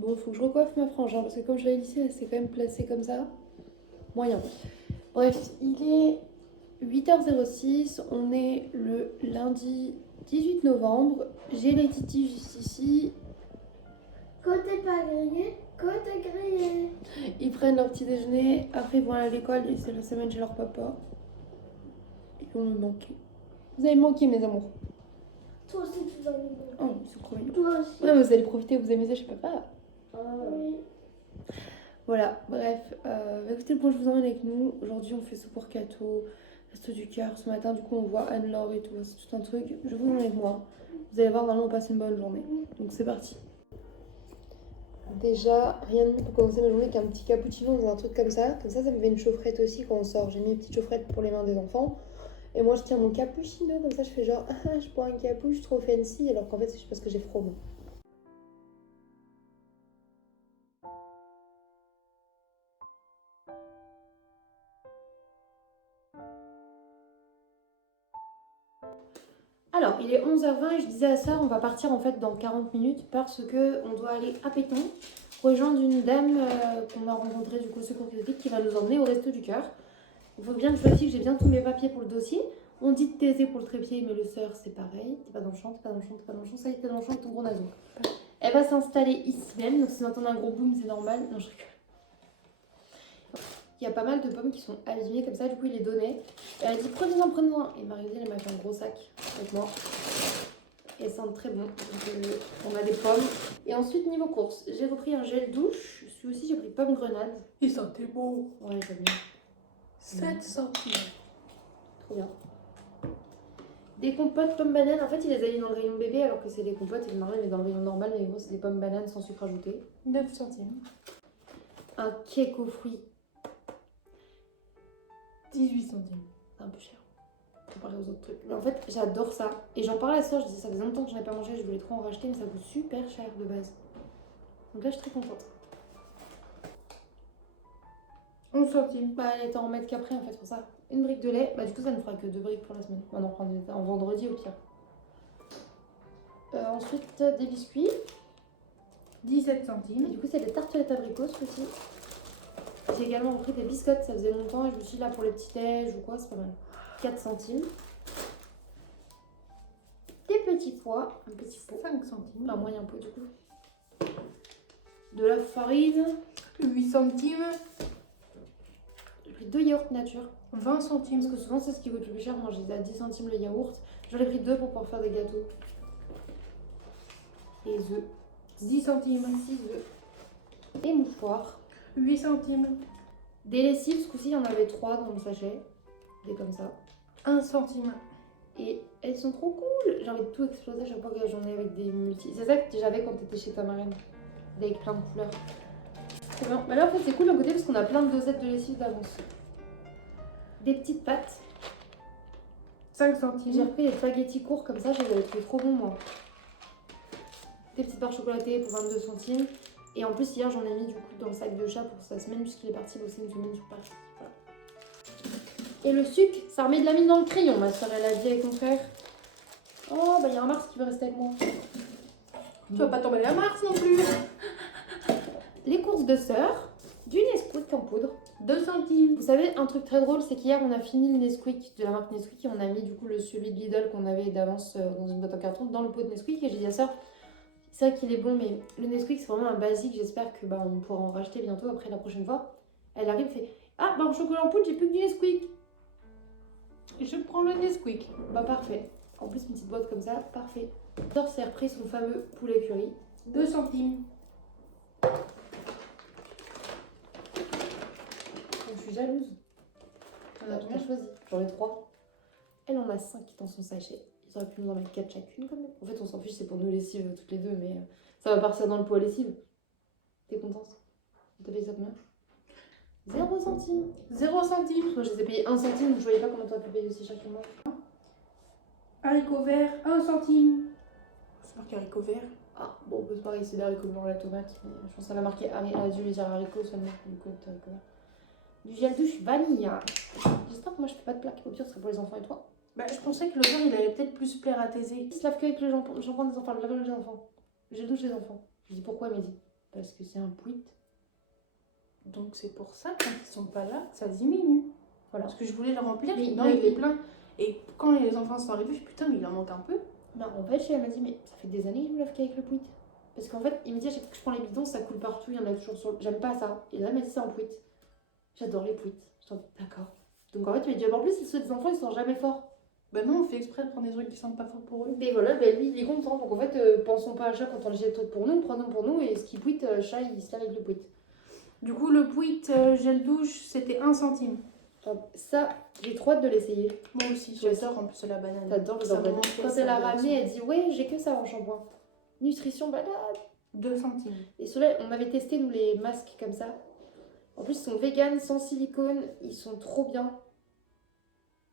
Bon, faut que je recoiffe ma frange, hein, parce que comme je l'ai lissée, elle s'est quand même placée comme ça. Moyen. Bref, il est 8h06, on est le lundi 18 novembre. J'ai les titis juste ici. Côté pas grillé, côté grillé. Ils prennent leur petit déjeuner, après ils vont aller à l'école et c'est la semaine chez leur papa. Ils vont me manquer. Vous allez me manquer, mes amours. Toi aussi, tu vas nous manquer. Oh, c'est trop mignon. Toi aussi. Ouais, vous allez profiter, vous amusez chez papa. Oui. Voilà, bref. Écoutez, moi je vous emmène avec nous. Aujourd'hui, on fait soupe pour Cato, resto du cœur. Ce matin, du coup, on voit Anne-Laure et tout. C'est tout un truc. Je vous emmène avec moi. Vous allez voir, normalement, on passe une bonne journée. Donc, c'est parti. Déjà, rien de mieux pour commencer ma journée qu'un petit cappuccino dans un truc comme ça. Comme ça me fait une chaufferette aussi quand on sort. J'ai mis une petite chaufferette pour les mains des enfants. Et moi, je tiens mon cappuccino. Comme ça, je fais genre, ah, je bois un cappuccino trop fancy. Alors qu'en fait, c'est juste parce que j'ai froid. Alors, il est 11h20 et je disais à ça, on va partir en fait dans 40 minutes parce que on doit aller à Péton rejoindre une dame qu'on a rencontrée du coup au secours catholique qui va nous emmener au resto du cœur. Il faut bien que je vérifie que j'ai bien tous mes papiers pour le dossier. On dit de taiser pour le trépied, mais le sœur c'est pareil. T'es pas dans le champ, t'es pas dans le champ, t'es pas dans le champ, ça y est, t'es dans le champ avec ton gros naso. Elle va s'installer ici même, donc si vous entendez un gros boom, c'est normal. Non, je rigole. Il y a pas mal de pommes qui sont abîmées comme ça, du coup il les donnait. Elle a dit prenez-en, prenez-en. Et Marie-Hélène elle m'a fait un gros sac avec moi. Et elles sentent très bon. Donc, on a des pommes. Et ensuite niveau courses, j'ai repris un gel douche. Celui aussi j'ai pris pomme grenade. Il sentait bon. Ouais, c'est bien. 7 centimes. Trop bien. Des compotes pommes bananes. En fait il les a mis dans le rayon bébé alors que c'est des compotes et le marlin est dans le rayon normal. Mais bon c'est des pommes bananes sans sucre ajouté. 9 centimes. Un cake aux fruits. 18 centimes. C'est un peu cher comparé aux autres trucs. Mais en fait, j'adore ça. Et j'en parlais à ça, je disais ça faisait longtemps que je n'avais pas mangé, je voulais trop en racheter, mais ça coûte super cher de base. Donc là, je suis très contente. 11 centimes. Bah, elle était en mettre qu'après, en fait, pour ça. Une brique de lait, bah du coup, ça ne fera que 2 briques pour la semaine. On en prend en vendredi au pire. Ensuite, des biscuits. 17 Et centimes. du coup, c'est des tartelettes abricots, ce coup-ci. J'ai également repris des biscottes, ça faisait longtemps, et je me suis dit là pour les petits déj ou quoi, c'est pas mal. 4 centimes. Des petits pois, un petit pot. 5 centimes. Un moyen pot du coup. De la farine. 8 centimes. J'ai pris 2 yaourts nature. 20 centimes. Parce que souvent c'est ce qui coûte le plus cher. Moi j'ai à 10 centimes le yaourt. J'en ai pris 2 pour pouvoir faire des gâteaux. Et œufs. 10 centimes. 6 œufs. Et mouchoirs. 8 centimes. Des lessives, ce coup-ci il y en avait 3 dans le sachet. Des comme ça. 1 centime. Et elles sont trop cool. J'ai envie de tout exploser à chaque fois que j'en ai avec des multi. C'est ça que j'avais quand t'étais chez ta marraine. Avec plein de couleurs. Trop bien. Mais là en fait c'est cool d'un côté parce qu'on a plein de dosettes de lessive d'avance. Des petites pâtes. 5 J'ai centimes. repris les spaghettis courts comme ça, je les avais trouvés trop bons moi. Des petites barres chocolatées pour 22 centimes. Et en plus hier j'en ai mis du coup dans le sac de chat pour sa semaine puisqu'il est parti bosser une semaine sur Paris. Voilà. Et le sucre, ça remet de la mine dans le crayon, ma soeur elle a dit avec mon frère. Oh bah il y a un Mars qui veut rester avec moi. Tu vas pas t'emballer à Mars non plus. Les courses de sœur, du Nesquik en poudre. 2 centimes. Vous savez, un truc très drôle, c'est qu'hier on a fini le Nesquik de la marque Nesquik et on a mis du coup celui de Lidl qu'on avait d'avance dans une boîte en carton dans le pot de Nesquik. Et j'ai dit à sœur, c'est vrai qu'il est bon, mais le Nesquik c'est vraiment un basique. J'espère que bah, on pourra en racheter bientôt après la prochaine fois. Elle arrive et fait ah, bah en chocolat en poudre, j'ai plus que du Nesquik. Je prends le Nesquik. Bah parfait. En plus, une petite boîte comme ça, parfait. Sœur s'est repris son fameux poulet curry. 2 centimes. Je suis jalouse. T'en as Bien choisi. J'en ai 3. Elle en a 5 dans son sachet. Ils auraient pu nous en mettre 4 chacune quand même. En fait, on s'en fiche, c'est pour nos lessives toutes les deux, mais ça va partir dans le pot à lessive. T'es contente? T'as payé ça combien? 0 centime. 0 centimes. Moi, je les ai payés 1 centime. Je voyais pas comment t'aurais pu payer aussi cher que moi. Haricots verts. 1 centime. C'est marqué haricots verts. Ah, bon, c'est pareil, c'est des haricots blancs, la tomate. Mais je pense qu'elle a marqué. Elle a dû lui dire haricots seulement. Du coup, haricots verts. Du gel douche vanille. J'espère que moi je fais pas de plaque. Au pire, ce serait pour les enfants et toi. Bah, je pensais que le verre il allait peut-être plus plaire à Thésée. Ils se lavent qu'avec le shampoing des enfants, le lavage des enfants. Le gel douche des enfants. Je dis pourquoi, elle m'a dit. parce que c'est un pouit. Donc c'est pour ça, quand ils sont pas là, ça diminue. Voilà. Parce que je voulais le remplir, Mais non, il est plein. Et quand les enfants sont arrivés, je me suis dit, putain, mais il en manque un peu. Non, en fait, elle m'a dit, mais ça fait des années que je me lave qu'avec le pouit. Parce qu'en fait, il me dit à chaque fois que je prends les bidons, ça coule partout, il y en a toujours sur le... J'aime pas ça. Et là, elle m'a dit, c'est en pouit. J'adore les pouits. Je dis, d'accord. Donc en fait, tu m'as dit, en plus, ceux des enfants, ils sont jamais forts. Ben non, on fait exprès de prendre des trucs qui sentent pas fort pour eux. Mais voilà, lui, il est content. Donc en fait, pensons pas à chat quand on achète des trucs pour nous, prenons pour nous. Et ce qui pouit, chat, il se lave avec le pouit. Du coup, le pouit gel douche, c'était 1 centime. Ça, j'ai trop hâte de l'essayer. Moi aussi, Ouais. j'adore en plus la banane. T'adores Ça le banane. remonte, Quand ça elle a remonte. ramené, elle dit, ouais, j'ai que ça en shampoing. Nutrition banane. 2 centimes. Et ceux-là, on avait testé, nous, les masques comme ça. En plus, ils sont vegan, sans silicone. Ils sont trop bien.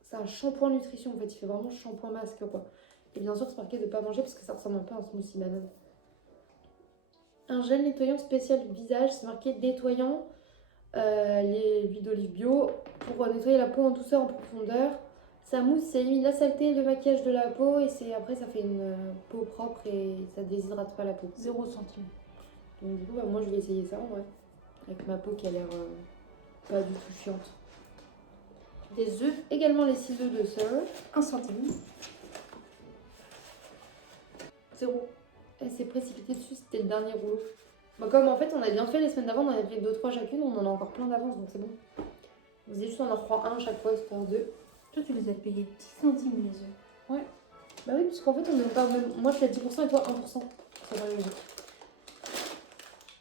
C'est un shampoing nutrition, en fait. Il fait vraiment shampoing masque, quoi. Et bien sûr, c'est marqué de ne pas manger parce que ça ressemble un peu à un smoothie banane. Un gel nettoyant spécial visage. C'est marqué nettoyant l'huile d'olive bio pour nettoyer la peau en douceur, en profondeur. Ça mousse, ça élimine la saleté, le maquillage de la peau. Et après, ça fait une peau propre et ça déshydrate pas la peau. 0 centime. Donc du coup, moi je vais essayer ça en vrai. Avec ma peau qui a l'air pas du tout chiante. Des œufs, également les ciseaux de Sir. 1 centime. 0. Elle s'est précipitée dessus, c'était le dernier rouleau. Bah, comme en fait on a bien fait les semaines d'avant, on en a pris 2-3 chacune, on en a encore plein d'avance donc c'est bon. Vous dites juste on en reprend un à chaque fois, histoire de... Toi, tu les as payés 10 centimes les œufs. Bah oui, parce qu'en fait on est pas même... Moi je fais 10% et toi 1%. C'est pas logique.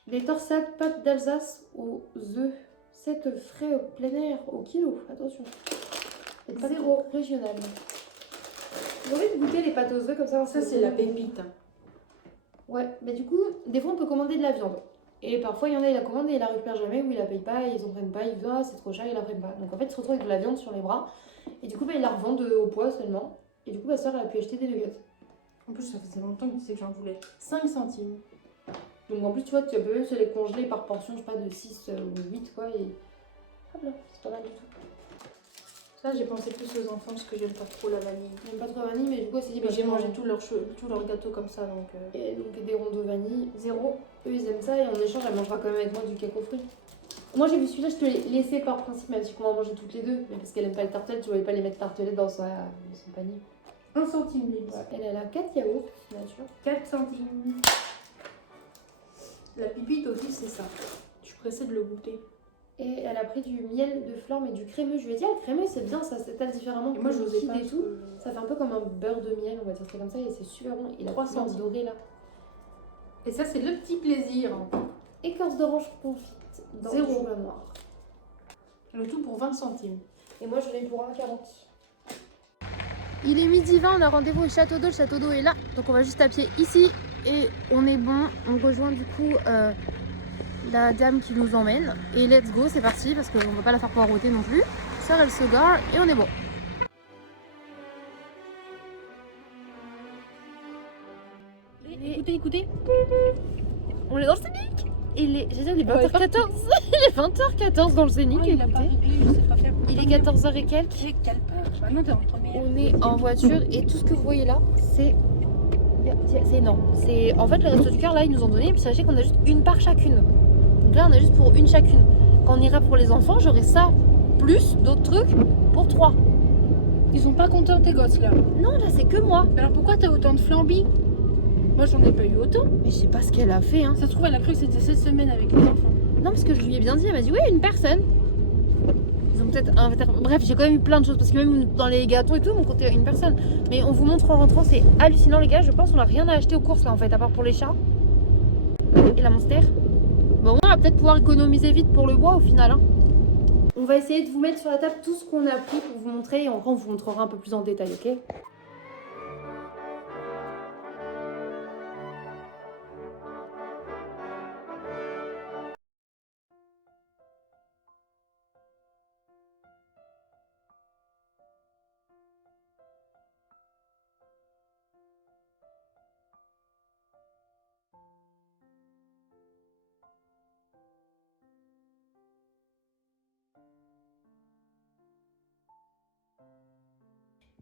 Des torsades pâtes d'Alsace aux œufs. 7 frais au plein air au kilo, attention. Les pâtes 0 régionales. J'ai envie de goûter les pâtes aux œufs comme ça. Ça, c'est la pépite. Ouais, mais du coup, des fois on peut commander de la viande. Et parfois il y en a, il la commande et il la récupère jamais ou il la paye pas, et ils en prennent pas, ils disent ah c'est trop cher, ils la prennent pas. Donc en fait il se retrouve avec de la viande sur les bras. Et du coup bah, ils la revendent au poids seulement. Et du coup ma soeur elle a pu acheter des nuggets. En plus, ça faisait longtemps que tu sais que j'en voulais. 5 centimes. Donc en plus tu vois tu peux même se les congeler par portion, je sais pas de 6 ou 8 quoi. Et hop là, c'est pas mal du tout. Ça, j'ai pensé plus aux enfants parce que j'aime pas trop la vanille. J'aime pas trop la vanille mais du coup c'est dit Mais j'ai mangé tous leurs gâteaux comme ça donc. Et donc des ronds de vanille, 0. Eux ils aiment ça et en échange elle mangera quand même avec moi du cake aux fruits. Moi j'ai vu celui-là, je te l'ai laissé par principe même si on va en manger toutes les deux. Mais parce qu'elle aime pas les tartelettes, je voulais pas les mettre tartelettes dans son panier. 1 centime les biscuits. Elle a 4 yaourts, nature. 4 centimes. La pipite aussi, c'est ça. Je suis pressée de le goûter. Et elle a pris du miel de fleur mais du crémeux. Je lui ai dit ah le crémeux c'est bien, ça s'étale différemment. Et moi, je n'osais liquide pas et tout. Ça fait un peu comme un beurre de miel, on va dire ça comme ça, et c'est super bon. Il a 3 couleur centimes. dorée là. Et ça, c'est le petit plaisir. Écorce d'orange confite dans 0. du chocolat noir. Le tout pour 20 centimes. Et moi je l'ai pour 1,40. Il est midi 20, on a rendez-vous au château d'eau. Le château d'eau est là, donc on va juste à pied ici et on est bon. On rejoint du coup la dame qui nous emmène et let's go, c'est parti parce qu'on va pas la faire poireauter non plus. Sœur elle se gare et on est bon. Écoutez, on est dans le Scénic. Il est 20h14. Il est 20h14 dans le Scénic. Il a pas réglé, je sais pas faire. Il est 14h et quelques. Quelle peur. Bah non, t'es en première. On est en voiture et tout ce que vous voyez là, c'est énorme. En fait le resto du cœur là ils nous ont donné, puis sachez qu'on a juste une part chacune. Donc là on a juste pour une chacune. Quand on ira pour les enfants, j'aurai ça plus d'autres trucs pour 3. Ils sont pas contents tes gosses là. Non là c'est que moi. Alors pourquoi t'as autant de flambis? Moi j'en ai pas eu autant. Mais je sais pas ce qu'elle a fait hein. Ça se trouve elle a cru que c'était cette semaine avec les enfants. Non parce que je lui ai bien dit, elle m'a dit oui une personne. Ils ont peut-être bref j'ai quand même eu plein de choses parce que même dans les gâteaux et tout on comptait une personne. Mais on vous montre en rentrant, c'est hallucinant les gars, je pense qu'on a rien à acheter aux courses là en fait à part pour les chats. Et la monster. Bon on va peut-être pouvoir économiser vite pour le bois au final hein. On va essayer de vous mettre sur la table tout ce qu'on a pris pour vous montrer et en vrai on vous montrera un peu plus en détail, ok?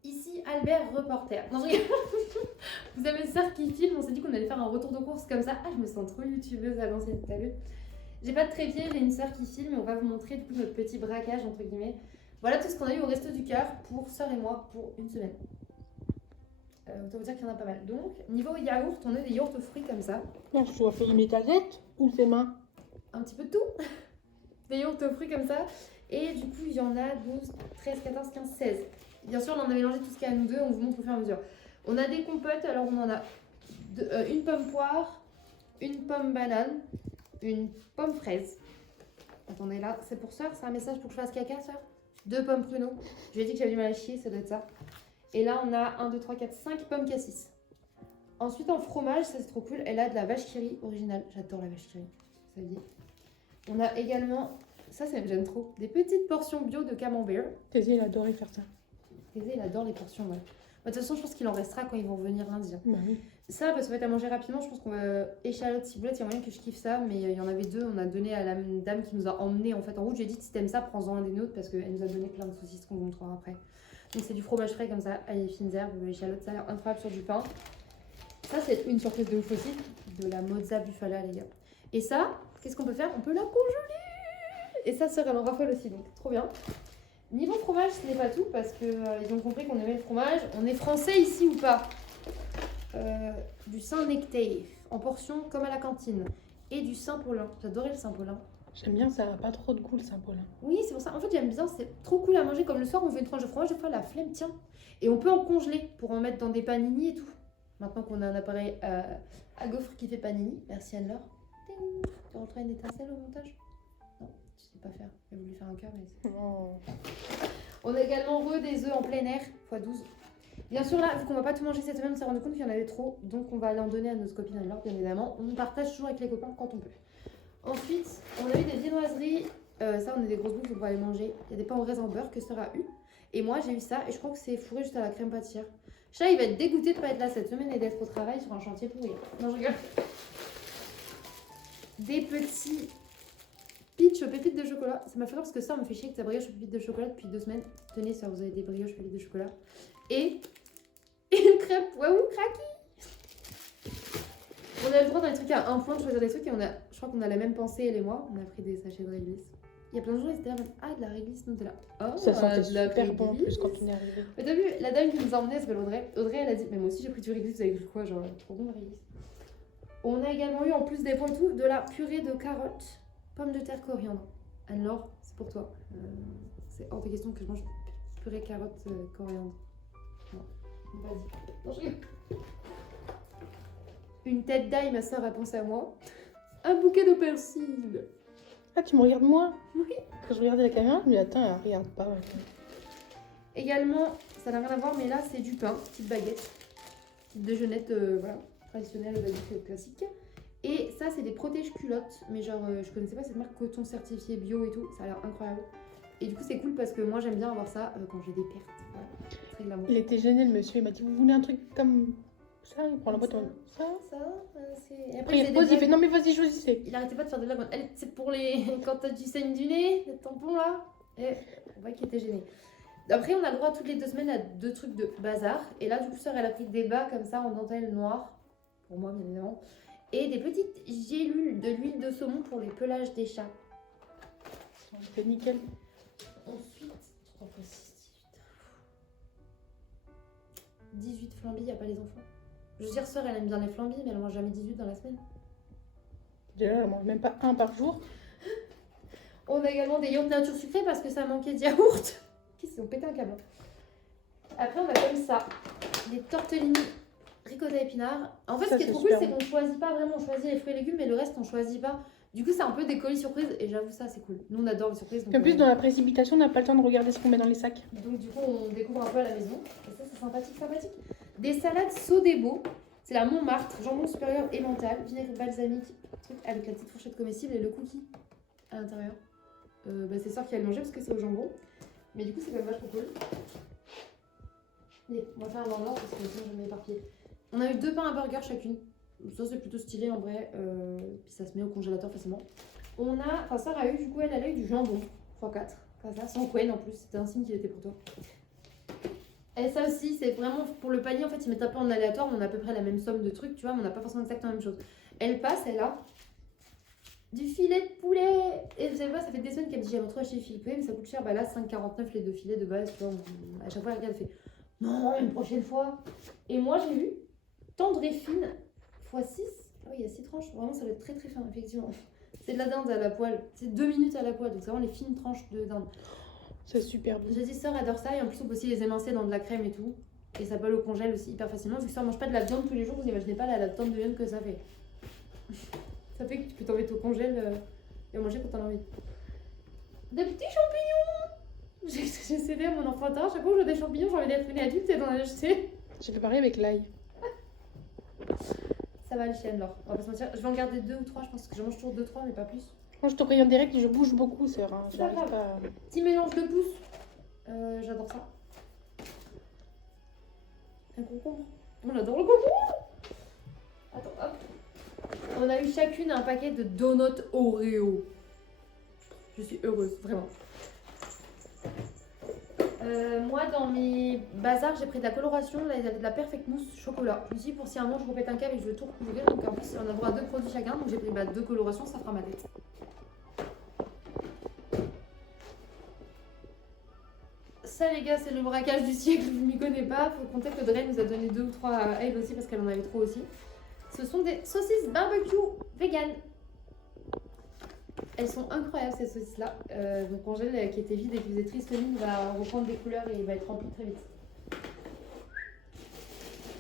Ici, Albert, reporter. Non, je rigole. Vous avez une sœur qui filme, on s'est dit qu'on allait faire un retour de course comme ça. Ah, je me sens trop youtubeuse à l'ancienne, t'as vu? J'ai pas de trépied, j'ai une sœur qui filme et on va vous montrer du coup notre petit braquage entre guillemets. Voilà tout ce qu'on a eu au Resto du Cœur pour sœur et moi pour une semaine. Autant vous dire qu'il y en a pas mal. Donc, niveau yaourt, on a des yaourts aux fruits comme ça. Non, tu dois faire une métagette ou tes mains. Un petit peu de tout. Des yaourts aux fruits comme ça. Et du coup, il y en a 12, 13, 14, 15, 16. Bien sûr, on en a mélangé tout ce qu'il y a à nous deux, on vous montre au fur et à mesure. On a des compotes, alors on en a une pomme poire, une pomme banane, une pomme fraise. Attendez là, c'est pour sœur, c'est un message pour que je fasse caca, sœur? 2 pommes pruneaux. Je lui ai dit que j'avais du mal à chier, ça doit être ça. Et là, on a 1, 2, 3, 4, 5 pommes cassis. Ensuite, en fromage, ça c'est trop cool, elle a de la vache qui rit originale. J'adore la vache qui rit, ça veut dire. On a également, ça j'aime trop, des petites portions bio de camembert. Thésée, il adorait faire ça. Thésée, il adore les portions, ouais. De toute façon, je pense qu'il en restera quand ils vont revenir lundi. Bah oui. Ça, parce qu'en fait, à manger rapidement, je pense qu'on va échalote, ciboulette, il y a moyen que je kiffe ça, mais il y en avait 2, on a donné à la dame qui nous a emmenés en fait en route. J'ai dit si t'aimes ça, prends-en un des nôtres parce qu'elle nous a donné plein de saucisses qu'on vous montrera après. Donc c'est du fromage frais comme ça, à les fines herbes, échalote, ça a l'air incroyable sur du pain. Ça, c'est une surprise de ouf aussi, de la mozza bufala, les gars. Et ça, qu'est-ce qu'on peut faire? On peut la congeler. Et ça, sœur, elle en raffole aussi, donc trop bien. Niveau fromage, ce n'est pas tout parce que ils ont compris qu'on aimait le fromage. On est français ici ou pas? Du Saint-Nectaire en portion comme à la cantine et du Saint-Paulin. J'adorais le Saint-Paulin. J'aime bien, ça n'a pas trop de goût le Saint-Paulin. Oui, c'est pour ça. En fait, j'aime bien. C'est trop cool à manger. Comme le soir, on fait une tranche de fromage. Des fois, la flemme tient. Et on peut en congeler pour en mettre dans des panini et tout. Maintenant qu'on a un appareil à gaufre qui fait panini. Merci Anne-Laure. Ting. Tu rentreras une étincelle au montage? Non, tu sais pas faire. J'ai voulu faire un cœur, mais... Oh. On a également des œufs en plein air, x12. Bien sûr, là, vu qu'on va pas tout manger cette semaine, on s'est rendu compte qu'il y en avait trop. Donc, on va aller en donner à nos copines Anne-Laure, bien évidemment. On partage toujours avec les copains quand on peut. Ensuite, on a eu des viennoiseries. Ça, on a des grosses bouffes pour aller manger. Il y a des pains au raisin beurre que Sœur a eu. Et moi, j'ai eu ça. Et je crois que c'est fourré juste à la crème pâtissière. Chat, il va être dégoûté de pas être là cette semaine et d'être au travail sur un chantier pourri. Non, je rigole. Des petits pitch aux pépites de chocolat. Ça m'a fait rire parce que ça, on me fait chier avec ta brioche aux pépites de chocolat depuis 2 semaines. Tenez, Sœur, vous avez des brioches aux pépites de chocolat. Et une crêpe waouh craquis. On a le droit dans les trucs à un point de choisir des trucs et je crois qu'on a la même pensée, elle et moi. On a pris des sachets de réglisse. Il y a plein de gens qui étaient là, ah, de la réglisse, non, t'es là. Oh, Ça sentait de la super bon en réglisse. plus quand on est arrivé. Mais t'as vu, la dame qui nous a emmenés, elle s'appelle Audrey. Audrey, elle a dit, mais moi aussi j'ai pris du réglisse, vous avez cru quoi, genre, trop bon la réglisse. On a également eu, en plus des points et tout, de la purée de carottes, pommes de terre, coriandre. Anne-Laure, c'est pour toi. C'est hors de question que je mange purée, carottes, coriandre. Non, vas-y. Non, je rigole. Une tête d'ail, ma soeur a pensé à moi. Un bouquet de persil. Ah, tu me regardes moi? Oui. Quand je regardais la caméra, je me dis attends, elle regarde pas. Également, ça n'a rien à voir, mais là c'est du pain, petite baguette, petite déjeunette, voilà, traditionnelle, basique, classique. Et ça, c'est des protèges culottes, mais genre, je connaissais pas cette marque, coton certifié bio et tout, ça a l'air incroyable. Et du coup, c'est cool parce que moi j'aime bien avoir ça quand j'ai des pertes. Voilà, très glamour. Il était gêné, le monsieur, il m'a dit vous voulez un truc comme ça? Il prend la boîte, ça. C'est. Et Après, il pose, il fait non, mais vas-y, choisissez. Il arrêtait pas de faire de la bonne. Elle, c'est pour les. Quand tu saignes du nez, les tampons là. Et on voit qu'il était gêné. Après, on a le droit toutes les 2 semaines à 2 trucs de bazar. Et là, du coup, Sœur, elle a pris des bas comme ça en dentelle noire. Pour moi, bien évidemment. Et des petites gélules de l'huile de saumon pour les pelages des chats. C'est nickel. Ensuite, 3 x 6, 18 flambis, il n'y a pas les enfants. Je veux dire, Sœur, elle aime bien les flambis, mais elle mange jamais 18 dans la semaine. Déjà, elle mange même pas un par jour. On a également des yaourts nature sucrés parce que ça manquait de yaourt. Qui ont pété un câble. Après, on a comme ça des tortellini ricotta épinards. En fait, Ça, ce qui est c'est trop cool, super c'est bon. qu'on choisit pas vraiment. On choisit les fruits et légumes, mais le reste, on choisit pas. Du coup, c'est un peu des colis surprises et j'avoue, ça, c'est cool. Nous, on adore les surprises. Et en plus, dans la précipitation, on n'a pas le temps de regarder ce qu'on met dans les sacs. Donc, du coup, on découvre un peu à la maison. Et ça, c'est sympathique, sympathique. Des salades Sodebo. C'est la Montmartre, jambon supérieur et mental, vinaigre balsamique, truc avec la petite fourchette comestible et le cookie à l'intérieur. C'est Sœur qui va le manger parce que c'est au jambon. Mais du coup, c'est quand même vachement cool. Allez, on va faire un dans l'ordre parce que sinon je vais m'éparpiller. On a eu 2 pains à burger chacune. Ça, c'est plutôt stylé en vrai. Puis ça se met au congélateur facilement. On a, enfin, Sœur a eu, du coup, elle a eu du jambon x4. Comme ça, sans quen en plus. C'était un signe qu'il était pour toi. Et ça aussi, c'est vraiment pour le panier, en fait, ils mettent un peu en aléatoire, on a à peu près la même somme de trucs, tu vois, mais on n'a pas forcément exactement la même chose. Elle passe, elle a du filet de poulet. Et vous savez pas, ça fait des semaines qu'elle me dit j'aimerais trop acheter du filet de poulet, mais ça coûte cher. Bah là, 5,49 les 2 filets de base, tu vois, à chaque fois, elle regarde, elle fait non, une prochaine fois. Et moi, j'ai vu tendre et fine x 6. Ah oui, il y a 6 tranches, vraiment, ça va être très très fin, effectivement. C'est de la dinde à la poêle, c'est 2 minutes à la poêle, donc c'est vraiment les fines tranches de dinde. C'est super bon. J'ai dit, sœur adore ça, et en plus, on peut aussi les émincer dans de la crème et tout. Et ça peut le congèle aussi hyper facilement. Vu que sœur mange pas de la viande tous les jours, vous imaginez pas la tonne de viande que ça fait. Ça fait que tu peux t'en mettre au congèle et manger quand t'en as envie. Des petits champignons. J'ai cédé à mon enfantin, chaque fois que je vois des champignons, j'ai envie d'être une adulte et d'en acheter. J'ai fait pareil avec l'ail. Ça va le chien, Laure. On va pas se mentir. Je vais en garder 2 ou 3, je pense que je mange toujours 2-3, mais pas plus. Moi, je te préviens direct, je bouge beaucoup, sœur. Hein. C'est pas J'arrive grave. pas. Petit mélange de pousses. J'adore ça. Un concombre. On adore le concombre. Attends, hop. On a eu chacune un paquet de donuts Oreo. Je suis heureuse, vraiment. Moi, dans mes bazars, j'ai pris de la coloration. Là, ils avaient de la Perfect Mousse chocolat. Je me suis dit, pour si un moment je repète un câble et que je veux tout recouvrir, donc en plus, on a droit à 2 produits chacun. Donc j'ai pris 2 colorations, ça fera ma tête. Ça, les gars, c'est le braquage du siècle. Je ne m'y connais pas. Faut compter que Dre nous a donné 2 ou 3 à elle aussi parce qu'elle en avait trop aussi. Ce sont des saucisses barbecue vegan. Elles sont incroyables ces saucisses-là. Mon congèle qui était vide et qui faisait triste mine va reprendre des couleurs et va être rempli très vite.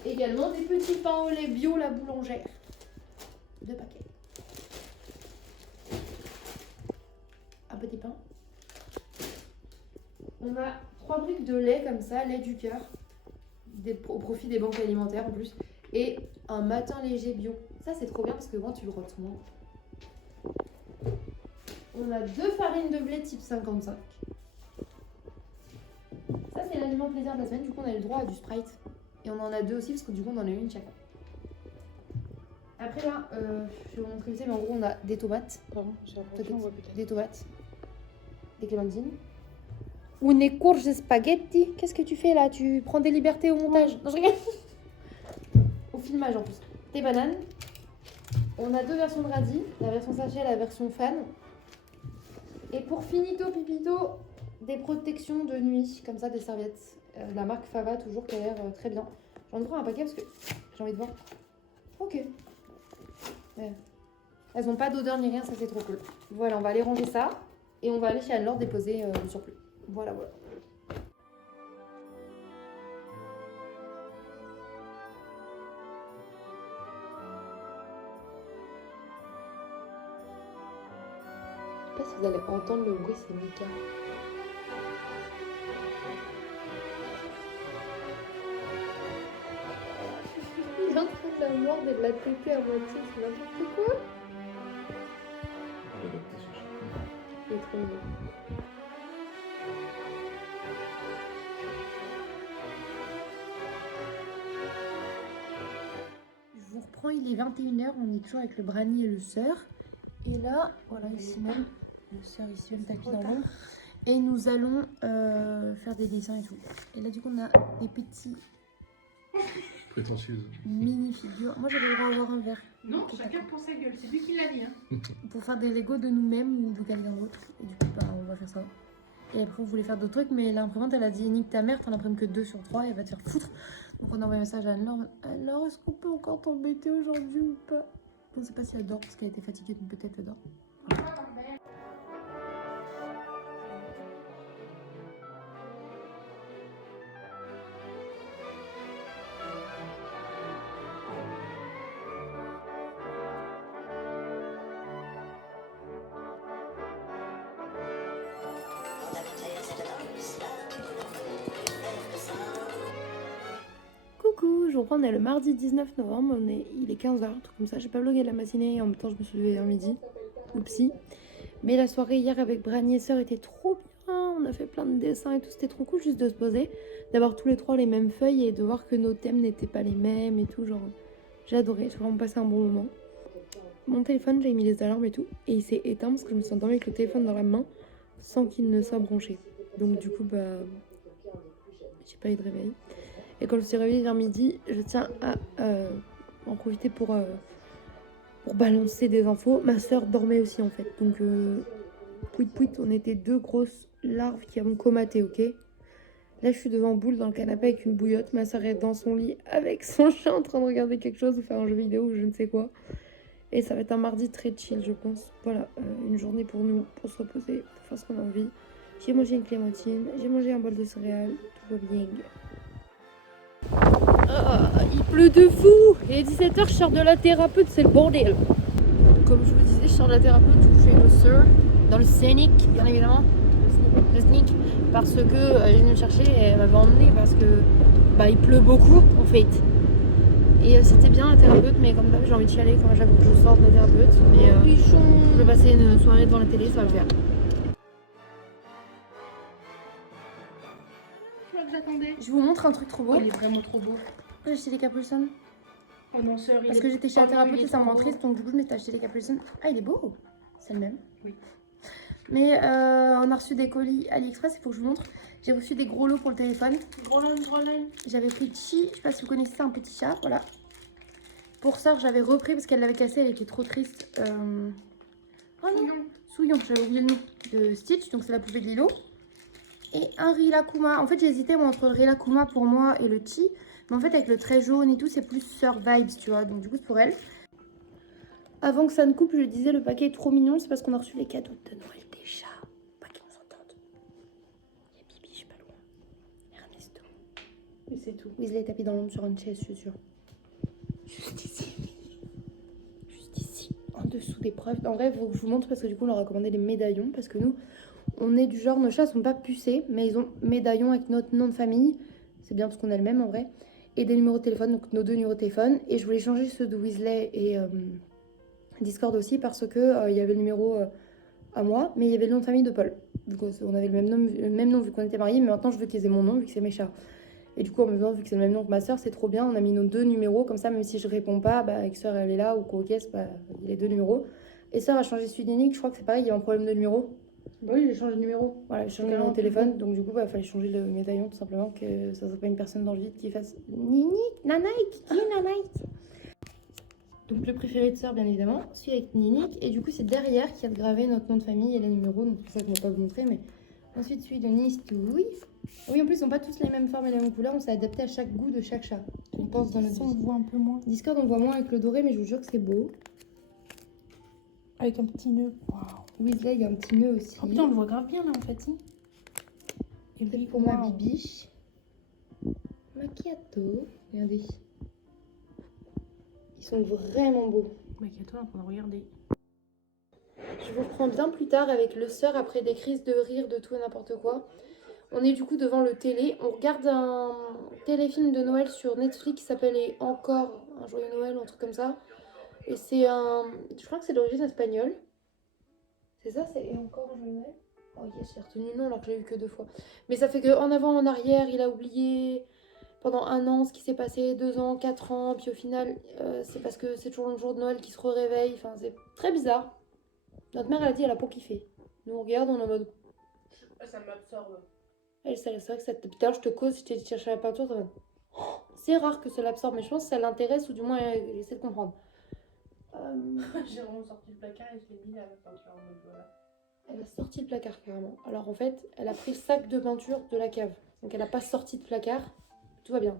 Également des petits pains au lait bio la boulangère. 2 paquets. Un petit pain. On a 3 briques de lait comme ça, lait du cœur. Au profit des banques alimentaires en plus. Et un matin léger bio. Ça c'est trop bien parce que moi tu le rôtes moins. On a 2 farines de blé type 55. Ça c'est l'aliment plaisir de la semaine. Du coup on a eu le droit à du Sprite. Et on en a 2 aussi parce que du coup on en a eu une chacun. Après là, je vais vous montrer mais en gros on a des tomates. Pardon, j'ai l'impression qu'on voit peut-être. Des tomates. Des clémentines. Une courge spaghetti. Qu'est-ce que tu fais là? Tu prends des libertés au montage? Non, je rigole. Au filmage en plus. Des bananes. On a 2 versions de radis. La version sachet et la version fan. Et pour finito pipito, des protections de nuit. Comme ça, des serviettes. La marque Fava toujours qui a l'air très bien. J'en prends un paquet parce que j'ai envie de voir. Ok. Ouais. Elles n'ont pas d'odeur ni rien, ça c'est trop cool. Voilà, on va aller ranger ça. Et on va aller chez Anne-Laure déposer le surplus. Voilà, voilà. Je sais pas si vous allez entendre le bruit, c'est Mika. Il est en train de la mordre et de la téter à moitié, c'est n'importe quoi. Il est trop mignon. Je vous reprends, il est 21h, on est toujours avec le Brani et le sœur. Et là, voilà, ici même, le sœur ici, le tapis dans l'ombre. Et nous allons faire des dessins et tout. Et là, du coup, on a des petits Prétentieuse. mini figures. Moi, j'avais le droit d'avoir un verre. Non, Ok, chacun d'accord. pour sa gueule, c'est lui qui l'a dit. Hein. Pour faire des Legos de nous-mêmes ou de quelqu'un d'autre. Et du coup, bah, on va faire ça. Et après, on voulait faire d'autres trucs, mais l'imprimante, elle a dit nique ta mère, t'en imprimes que 2 sur 3, elle va te faire foutre. Donc, on a envoyé un message à Anne-Laure. Alors, est-ce qu'on peut encore t'embêter aujourd'hui ou pas? On ne sait pas si elle dort parce qu'elle était fatiguée, donc peut-être elle dort. Coucou, je reprends, on est le mardi 19 novembre, il est 15h, un truc comme ça. J'ai pas vlogué la matinée et en même temps je me suis levée vers midi. Oupsie. Mais la soirée hier avec Brani et sœur était trop bien. On a fait plein de dessins et tout, c'était trop cool juste de se poser. D'avoir tous les 3 les mêmes feuilles et de voir que nos thèmes n'étaient pas les mêmes et tout. Genre, j'ai adoré, j'ai vraiment passé un bon moment. Mon téléphone, j'ai mis les alarmes et tout. Et il s'est éteint parce que je me suis endormie avec le téléphone dans la main sans qu'il ne soit branché. Donc du coup, bah, j'ai pas eu de réveil. Et quand je me suis réveillée vers midi, je tiens à en profiter pour balancer des infos. Ma soeur dormait aussi en fait. Donc, pouit, on était 2 grosses larves qui avons comaté, ok? Là, je suis devant Boule dans le canapé avec une bouillotte. Ma soeur est dans son lit avec son chat en train de regarder quelque chose ou faire un jeu vidéo ou je ne sais quoi. Et ça va être un mardi très chill, je pense. Voilà, une journée pour nous, pour se reposer, pour faire ce qu'on a envie. J'ai mangé une clémentine, j'ai mangé un bol de céréales, tout va bien. Il pleut de fou. Et à 17h, je sors de la thérapeute, c'est le bordel. Comme je vous disais, je sors de la thérapeute où je fais le sur dans le scénic, bien évidemment. Le sneak, parce que elle est venue me chercher et elle m'avait emmené parce que il pleut beaucoup en fait. Et c'était bien la thérapeute, mais comme d'hab, j'ai envie de chialer quand j'avoue que je sors de la thérapeute. Mais je vais passer une soirée devant la télé, ça va le faire. J'attendais. Je vous montre un truc trop beau. Il est vraiment trop beau. J'ai acheté des Capri Sun. Oh non, sœur, Parce que j'étais chez la thérapeute et ça me rend triste, donc du coup je m'étais acheté des Capri Sun. Ah, il est beau. C'est le même. Oui. Mais on a reçu des colis AliExpress, il faut que je vous montre. J'ai reçu des gros lots pour le téléphone. Gros line. J'avais pris Chi, je sais pas si vous connaissez, c'est un petit chat, voilà. Pour ça, j'avais repris parce qu'elle l'avait cassé, elle était trop triste. Oh non, Souillon, j'avais oublié le nom de Stitch, donc c'est la poupée de Lilo. Et un Rilakuma. En fait, j'hésitais entre le Rilakuma pour moi et le Chi. Mais en fait, avec le trait jaune et tout, c'est plus Sœur Vibes, tu vois. Donc du coup, c'est pour elle. Avant que ça ne coupe, je disais, le paquet est trop mignon. C'est parce qu'on a reçu les cadeaux de Noël des chats. Pas qu'on s'entende. Il y a Bibi, je suis pas loin. Ernesto. Et c'est tout. Weasley est tapis dans l'ombre sur une chaise, je suis sûre. Juste ici. Juste ici. En dessous des preuves. En vrai, il faut que je vous montre parce que du coup, on leur a commandé des médaillons. Parce que nous, on est du genre, nos chats sont pas pucés, mais ils ont médaillons avec notre nom de famille. C'est bien parce qu'on a le même en vrai. Et des numéros de téléphone, donc nos 2 numéros de téléphone. Et je voulais changer ceux de Weasley et Discord aussi parce que il y avait le numéro à moi, mais il y avait le nom de famille de Paul. Donc on avait le même nom vu qu'on était mariés, mais maintenant je veux qu'ils aient mon nom vu que c'est mes chats. Et du coup, en même temps, vu que c'est le même nom que ma soeur, c'est trop bien. On a mis nos 2 numéros, comme ça, même si je réponds pas, avec soeur elle est là ou quoi, ok, il y a les 2 numéros. Et soeur a changé celui d'Unique, je crois que c'est pareil, il y a un problème de numéro. Bah oui, j'ai changé de numéro. Voilà, j'ai changé le numéro de téléphone, donc du coup, il fallait changer le médaillon tout simplement, que ça soit pas une personne dans le vide qui fasse Nini, Nanaïk, qui est Nanaïk. Donc le préféré de sœur, bien évidemment, celui avec Ninique. Et du coup, c'est derrière qu'il y a gravé notre nom de famille et les numéros, donc c'est pour ça que je ne vais pas vous montrer, mais ensuite celui de Nistouille. Oui, en plus, ils sont pas tous les mêmes formes et les mêmes couleurs, on s'est adapté à chaque goût de chaque chat. On pense dans notre on le voit un peu moins. Discord, on voit moins avec le doré, mais je vous jure que c'est beau. Avec un petit nœud. Waouh. Weasley, il y a un petit nœud aussi. Oh putain, on le voit grave bien là en fait. Et C'est puis pour ma bibiche. Macchiato. Regardez. Ils sont vraiment beaux. Macchiato, on va regarder. Je vous reprends bien plus tard avec le sœur après des crises de rire de tout et n'importe quoi. On est du coup devant le télé. On regarde un téléfilm de Noël sur Netflix qui s'appelle Encore un joyeux Noël ou un truc comme ça. Et c'est un... Je crois que c'est d'origine espagnole. C'est ça, c'est Encore un joyeux Noël. Oh yes, j'ai retenu le nom alors que je l'ai vu que 2 fois. Mais ça fait que en avant, en arrière, il a oublié pendant 1 an ce qui s'est passé, 2 ans, 4 ans. Puis au final, c'est parce que c'est toujours le jour de Noël qui se réveille. Enfin, c'est très bizarre. Notre mère, elle a dit, elle a pas kiffé. Nous, on regarde, on est en mode... Ça m'absorbe. C'est vrai que ça te... Putain, je te cause, je t'ai dit chercher la peinture, ça va... C'est rare que ça l'absorbe, mais je pense que ça l'intéresse ou du moins, elle essaie de comprendre. J'ai vraiment sorti le placard et je l'ai mis à la peinture en mode voilà. Elle a sorti le placard carrément. Alors en fait, elle a pris le sac de peinture de la cave. Donc elle a pas sorti de placard. Tout va bien.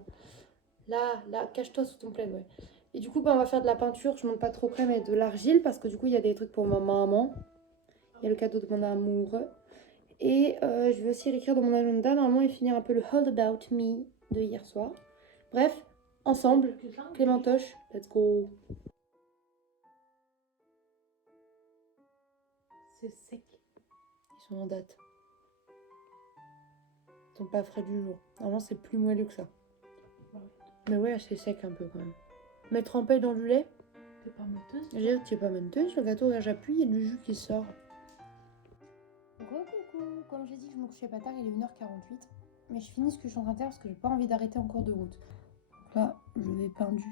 Là, cache-toi sous ton plaid, ouais. Et du coup, on va faire de la peinture. Je monte pas trop près, mais de l'argile parce que du coup, il y a des trucs pour ma maman. Il y a le cadeau de mon amoureux. Et je vais aussi l'écrire dans mon agenda. Normalement, et finir un peu le Hold About Me de hier soir. Bref, ensemble, Clémentoche, let's go. C'est sec. Ils sont en date. Ils sont pas frais du jour. Normalement, c'est plus moelleux que ça. Mais ouais, c'est sec un peu quand même. Mettre en paix dans le lait. T'es pas menteuse? J'ai dit, tu es pas menteuse, le gâteau, regarde, j'appuie, il y a du jus qui sort. Coucou, comme j'ai dit que je me couchais pas tard, il est 1h48. Mais je finis ce que je suis en train de faire parce que j'ai pas envie d'arrêter en cours de route. Donc là, je vais pendu.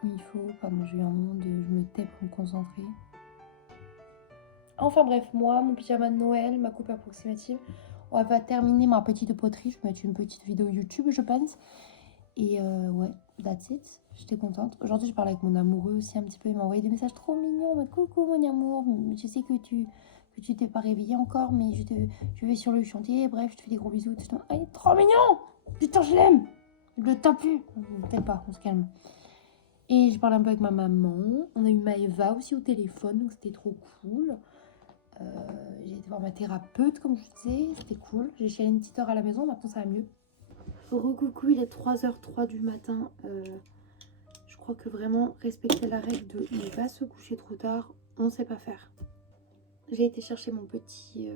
Comme il faut. Pardon, j'ai eu un moment de... Je me tais pour me concentrer. Enfin bref, moi, mon pyjama de Noël, ma coupe approximative. On On va terminer ma petite poterie. Je vais mettre une petite vidéo YouTube, je pense. Et ouais, that's it. J'étais contente. Aujourd'hui, je parlais avec mon amoureux aussi un petit peu. Il m'a envoyé des messages trop mignons. En mode, coucou mon amour. Je sais que tu t'es pas réveillé encore, mais je vais sur le chantier. Bref, je te fais des gros bisous. Ah, il est trop mignon. Putain, je l'aime. Je le tape plus. Peut-être pas, on se calme. Et je parlais un peu avec ma maman. On a eu Maëva aussi au téléphone, donc c'était trop cool. J'ai été voir ma thérapeute, comme je disais. C'était cool. J'ai chialé une petite heure à la maison. Maintenant, ça va mieux. Recoucou, il est 3h03 du matin. Je crois que vraiment respecter la règle de ne pas se coucher trop tard, on ne sait pas faire. J'ai été chercher mon petit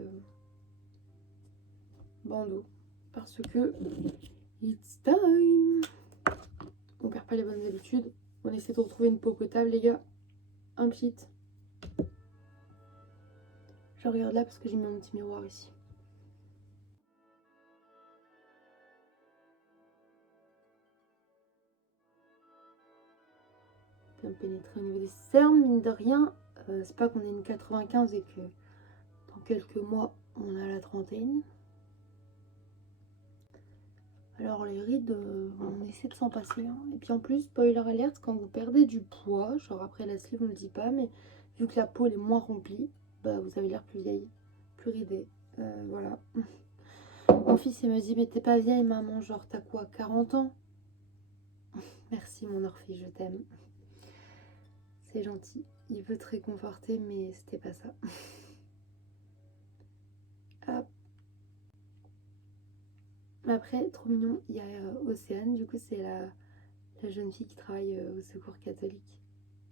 bandeau parce que it's time. On perd pas les bonnes habitudes. On essaie de retrouver une peau potable, les gars. Un pchit. Je regarde là parce que j'ai mis mon petit miroir ici. Bien pénétrer au niveau des cernes, mine de rien. C'est pas qu'on est une 95 et que dans quelques mois on a la trentaine. Alors les rides, on essaie de s'en passer. Hein. Et puis en plus, spoiler alert, quand vous perdez du poids, genre après la sleeve on ne le dit pas, mais vu que la peau elle est moins remplie, bah vous avez l'air plus vieille, plus ridée. Voilà. Mon fils il me dit mais t'es pas vieille maman, genre t'as quoi, 40 ans? Merci mon Orphée, je t'aime. C'est gentil. Il veut te réconforter mais c'était pas ça. Hop. Après, trop mignon, il y a Océane, du coup c'est la jeune fille qui travaille au secours catholique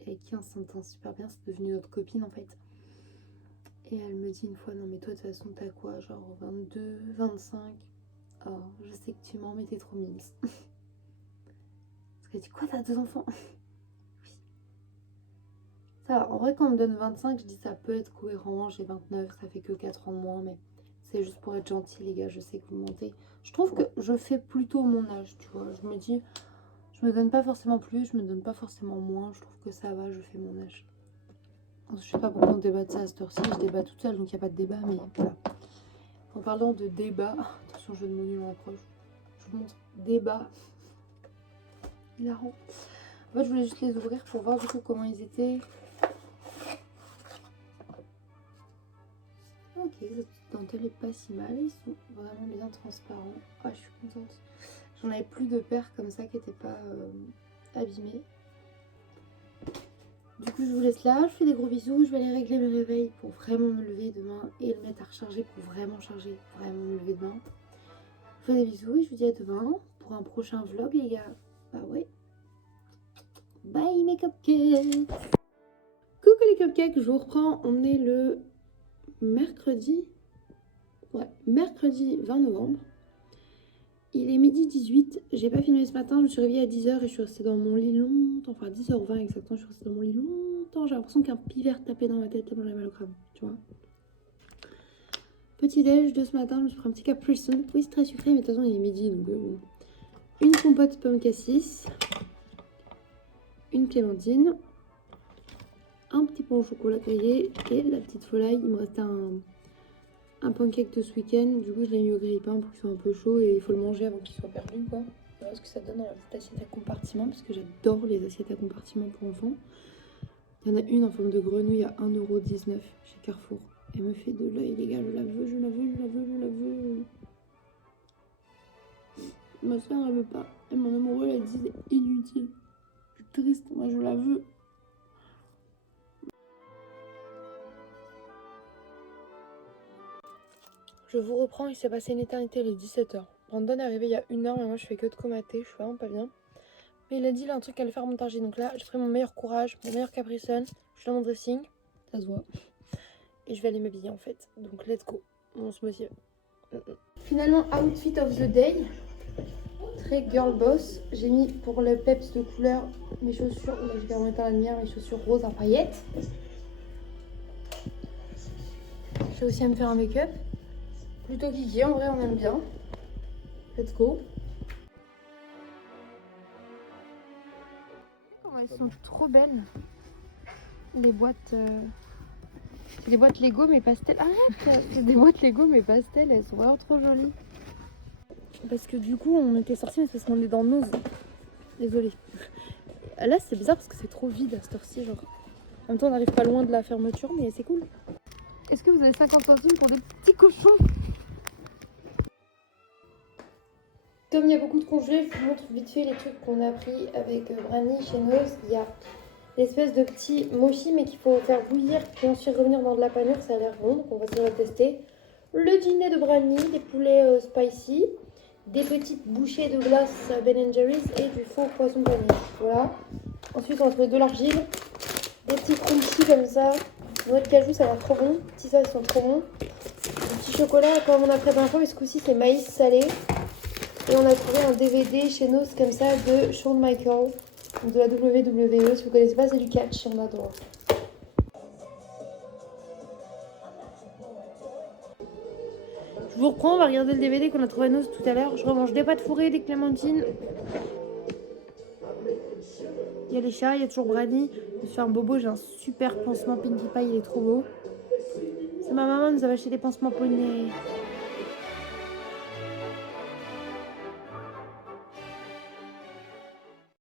et avec qui on s'entend super bien, c'est devenu notre copine en fait. Et elle me dit une fois, non mais toi de toute façon t'as quoi, genre 22, 25? Oh, je sais que tu mens mais t'es trop mimes. Parce qu'elle dit quoi, t'as 2 enfants? Oui. Ça va, en vrai quand on me donne 25, je dis ça peut être cohérent, j'ai 29, ça fait que 4 ans de moins, mais c'est juste pour être gentil les gars, je sais que vous mentez. Je trouve que je fais plutôt mon âge, tu vois, je me dis... Je me donne pas forcément plus, je me donne pas forcément moins, je trouve que ça va, je fais mon âge. Je sais pas pourquoi on débat de ça à cette heure-ci, je débat toute seule donc il n'y a pas de débat, mais voilà. En parlant de débat, attention, jeu de mots nul en approche, je vous montre débat. Hilarant. En fait, je voulais juste les ouvrir pour voir du coup comment ils étaient. Ok, le dentelle est pas si mal, ils sont vraiment bien transparents. Ah, je suis contente. J'en avais plus de paires comme ça qui n'étaient pas abîmées. Du coup, je vous laisse là. Je fais des gros bisous. Je vais aller régler mes réveils pour vraiment me lever demain et le mettre à recharger pour vraiment charger, vraiment me lever demain. Je vous fais des bisous et je vous dis à demain pour un prochain vlog, les gars. Bah ouais. Bye mes cupcakes. Coucou les cupcakes, je vous reprends. On est le mercredi. Ouais, mercredi 20 novembre. Il est midi 18, j'ai pas filmé ce matin, je me suis réveillée à 10h et je suis restée dans mon lit longtemps, enfin 10h20 exactement, je suis restée dans mon lit longtemps, j'ai l'impression qu'un pivert tapait dans ma tête tellement j'avais mal au crâne, tu vois. Petit déj de ce matin, je me suis pris un petit Capri Sun, oui c'est très sucré mais de toute façon il est midi donc une compote pomme cassis, une clémentine, un petit pain au chocolat grillé et la petite volaille, il me restait un pancake de ce week-end, du coup je l'ai mis au grille-pain pour qu'il soit un peu chaud et il faut le manger avant qu'il soit perdu quoi. Voilà ce que ça donne dans la petite assiette à compartiment parce que j'adore les assiettes à compartiment pour enfants. Il y en a une en forme de grenouille à 1,19 € chez Carrefour. Elle me fait de l'œil les gars, je la veux, je la veux, je la veux, je la veux. Ma soeur elle veut pas, et mon amoureux elle dit c'est inutile. Je suis triste, moi je la veux. Je vous reprends, il s'est passé une éternité, les 17h. Brandon est arrivé il y a 1 heure, mais moi je fais que de comater, je suis vraiment pas bien. Mais il a dit là un truc à le faire montarger, donc là je ferai mon meilleur courage, mon meilleur Capri Sun. Je suis dans mon dressing, ça se voit. Et je vais aller m'habiller en fait, donc let's go, on se motive. Finalement, outfit of the day, très girl boss. J'ai mis pour le peps de couleur mes chaussures, là je vais remettre à la lumière, mes chaussures roses à paillettes. Je vais aussi à me faire un make-up. Plutôt kiki, en vrai on aime bien. Let's go. Oh, elles sont trop belles. Les boîtes C'est des boîtes Lego mais pastel. Arrête, c'est des boîtes Lego mais pastel, elles sont vraiment trop jolies. Parce que du coup on était sortis mais c'est parce qu'on est dans Nose. Désolée. Là c'est bizarre parce que c'est trop vide à cette heure-ci genre. En même temps on n'arrive pas loin de la fermeture mais c'est cool. Est-ce que vous avez 50 centimes pour des petits cochons? Comme il y a beaucoup de congelés, je vous montre vite fait les trucs qu'on a pris avec Branny chez Nose. Il y a l'espèce de petit mochi mais qu'il faut faire bouillir et ensuite revenir dans de la panure, ça a l'air bon donc on va essayer de le tester. Le dîner de Branny, des poulets spicy, des petites bouchées de glace Ben Jerry's et du faux poisson pané. Voilà. Ensuite on va trouver de l'argile, des petits crunchy comme ça, noix de cajou, ça a l'air trop bon, les petits ça ils sont trop bons. Des petits chocolats comme on a pris la dernière fois mais ce coup-ci c'est maïs salé. Et on a trouvé un DVD chez Nose comme ça de Shawn Michaels, de la WWE. Si vous connaissez pas, c'est du catch, on adore. Je vous reprends, on va regarder le DVD qu'on a trouvé à Nose tout à l'heure. Je remange des pâtes fourrées, des clémentines. Il y a les chats, il y a toujours Branny. Je me suis fait un bobo, j'ai un super pansement Pinkie Pie, il est trop beau. C'est ma maman, nous avait acheté des pansements poneys.